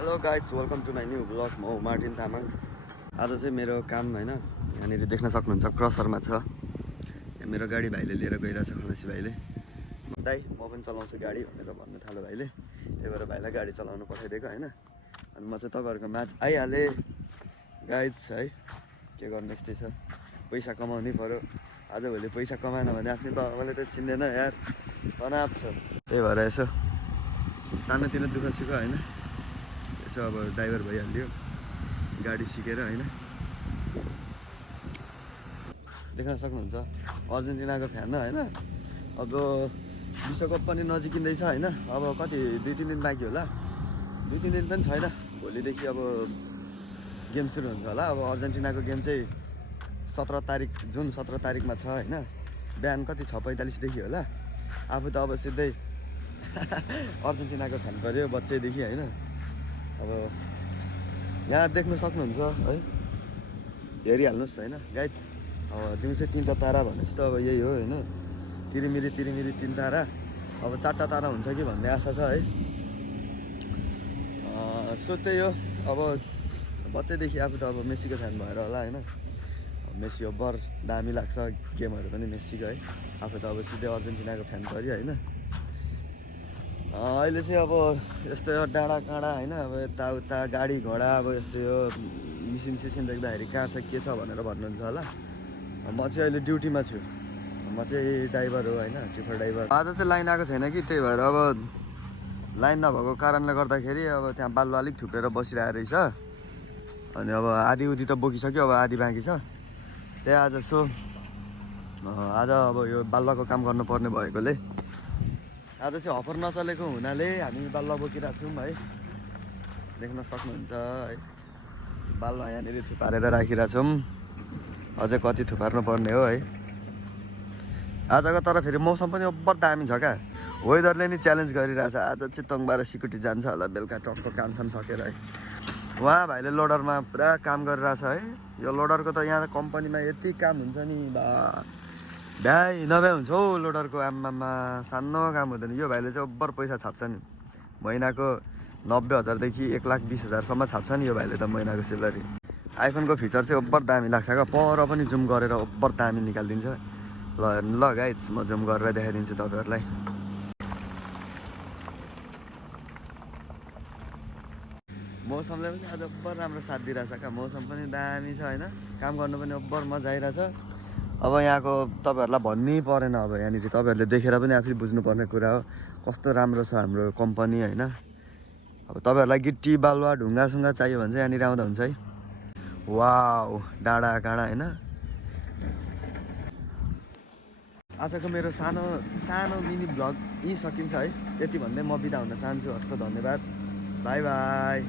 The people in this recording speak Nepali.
Hello guys welcome to my new blog. म मार्टिन तामाङ। आज चाहिँ मेरो काम होइन यहाँनिर देख्न सक्नुहुन्छ क्रसरमा छ। मेरो गाडी भाइले लिएर गइरहेछ, खलासी भाइले। दाइ म पनि चलाउँछु गाडी भनेर भन्नु थाल्यो भाइले। त्यही भएर भाइलाई गाडी चलाउनु पठाइदिएको होइन। अनि म चाहिँ तपाईँहरूको म्याच आइहालेँ गाइज है। के गर्नु यस्तै छ, पैसा कमाउनै पऱ्यो। आजभोलि पैसा कमाएन भने आफ्नै बाबाले त चिन्दैन यार, तनाव छ। त्यही भएर यसो सानोतिनो दुःख सुख होइन, यसो अब ड्राइभर भइहाल्यो गाडी सिकेर होइन। देख्न सक्नुहुन्छ अर्जेन्टिनाको फ्यान होइन। अब विश्वकप पनि नजिकिँदैछ होइन। अब कति 2-3 दिन बाँकी होला, 2-3 दिन पनि छैन। भोलिदेखि अब गेम सुरु हुन्छ होला। अब अर्जेन्टिनाको गेम चाहिँ 17 तारिक, जुन 17 तारिकमा छ होइन। बिहान कति 6:45देखि होला। आफू त अब सिधै अर्जेन्टिनाको फ्यान पऱ्यो बच्चैदेखि होइन। अब यहाँ देख्न सक्नुहुन्छ है, हेरिहाल्नुहोस् होइन गाइज। अब दिउँसो 3टा तारा भने जस्तो अब यही हो होइन। तिरिमिरी 3 तारा, अब 4टा तारा हुन्छ कि भन्ने आशा छ है। सो त्यही हो। अब बच्चैदेखि आफू त अब मेसीको फ्यान भएर होला होइन। मेसी ओभर दामी लाग्छ, गेमहरू पनि मेसीको है। आफू त अब सिधै अर्जेन्टिनाको फ्यान पऱ्यो होइन। अहिले चाहिँ अब यस्तै हो, डाँडा काँडा होइन। अब यताउता गाडी घोडा अब यस्तै हो। मिसिन सिसिन देख्दाखेरि कहाँ छ के छ भनेर भन्नुहुन्छ होला। म चाहिँ अहिले ड्युटीमा छु। म चाहिँ ड्राइभर हो होइन, टिफर ड्राइभर। आज चाहिँ लाइन आएको छैन कि, त्यही भएर अब लाइन नभएको कारणले गर्दाखेरि अब त्यहाँ बालुवा अलिक थुप्रेर बसिरहेको रहेछ। अनि अब आधी उधी त बोकिसक्यो, अब आधी बाँकी छ। त्यही आज आज अब यो बालुवाको काम गर्नुपर्ने भएकोले आज चाहिँ हपर नचलेको हुनाले हामी बालुवा बोकिरहेको छौँ है। देख्न सक्नुहुन्छ है, बालुवा यहाँनिर थुपारेर राखिरहेछौँ। अझै कति थुपार्नु पर्ने हो है आजको। तर फेरि मौसम पनि ओभर दामी छ क्या। वेदरले नि च्यालेन्ज गरिरहेछ। आज चाहिँ तङबार सिकुटी जान्छ होला बेलुका टक्क कामसाम सकेर है। उहाँ भाइले लोडरमा पुरा काम गरिरहेछ है। यो लोडरको त यहाँ कम्पनीमा यति काम हुन्छ नि, भ्याइ नभ्याइ हुन्छ हौ लोडरको। आम्मामा सानो काम हुँदैन। यो भाइले चाहिँ ओभर पैसा छाप्छ नि। महिनाको 90,000देखि 1,20,000सम्म छाप्छ नि यो भाइले त महिनाको सेलरी। आइफोनको फिचर चाहिँ ओभर दामी लाग्छ क्या। पर पनि जुम गरेर ओभर दामी निकालिदिन्छ। ल गाइज म जुम गरेर देखाइदिन्छु तपाईँहरूलाई। मौसमले पनि आज ओभर राम्रो साथ दिइरहेछ क्या। मौसम पनि दामी छ होइन। काम गर्नु पनि ओभर मजा आइरहेछ। अब यहाँको तपाईँहरूलाई भन्नै परेन। अब यहाँनिर तपाईँहरूले देखेर पनि आफै बुझ्नुपर्ने कुरा हो कस्तो राम्रो छ हाम्रो कम्पनी होइन। अब तपाईँहरूलाई गिट्टी बालुवा ढुङ्गासुङ्गा चाहियो भने चाहिँ यहाँनिर आउँदा हुन्छ है। वाउ डाँडा काँडा होइन। आजको मेरो सानो मिनी ब्लग यहीँ सकिन्छ है। यति भन्दै म बिदा हुन चाहन्छु। हस्त धन्यवाद, बाई बाई।